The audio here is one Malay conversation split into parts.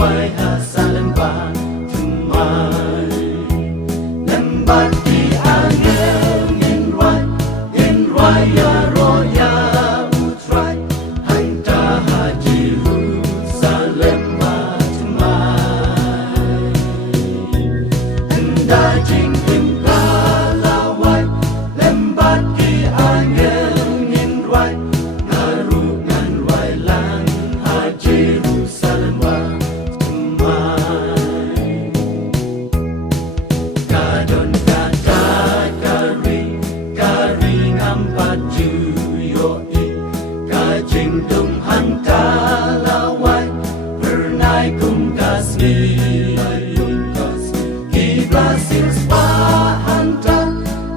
wai Hasalembang Tumai Lembat di angin in roi ya roya utrai Hanta haji Salemba Tumai Enda jingkim kalawai Lembat di angin in roi Ngarungan roi lang haji Salemba Kadon kata kari ngampat juyoi Kajing dung hanta lawai Pernai kum kasni Kiblasin spa hanta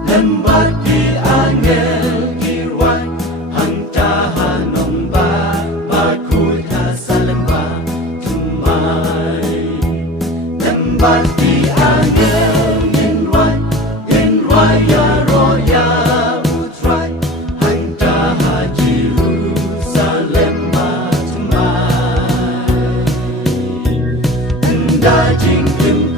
Lembat di angel kirwai Hanta hanong bakut Hasalemba Tumai Lembat di angel in roi ya roya utrai Hanta haji Salemba Tumai Enda jingkim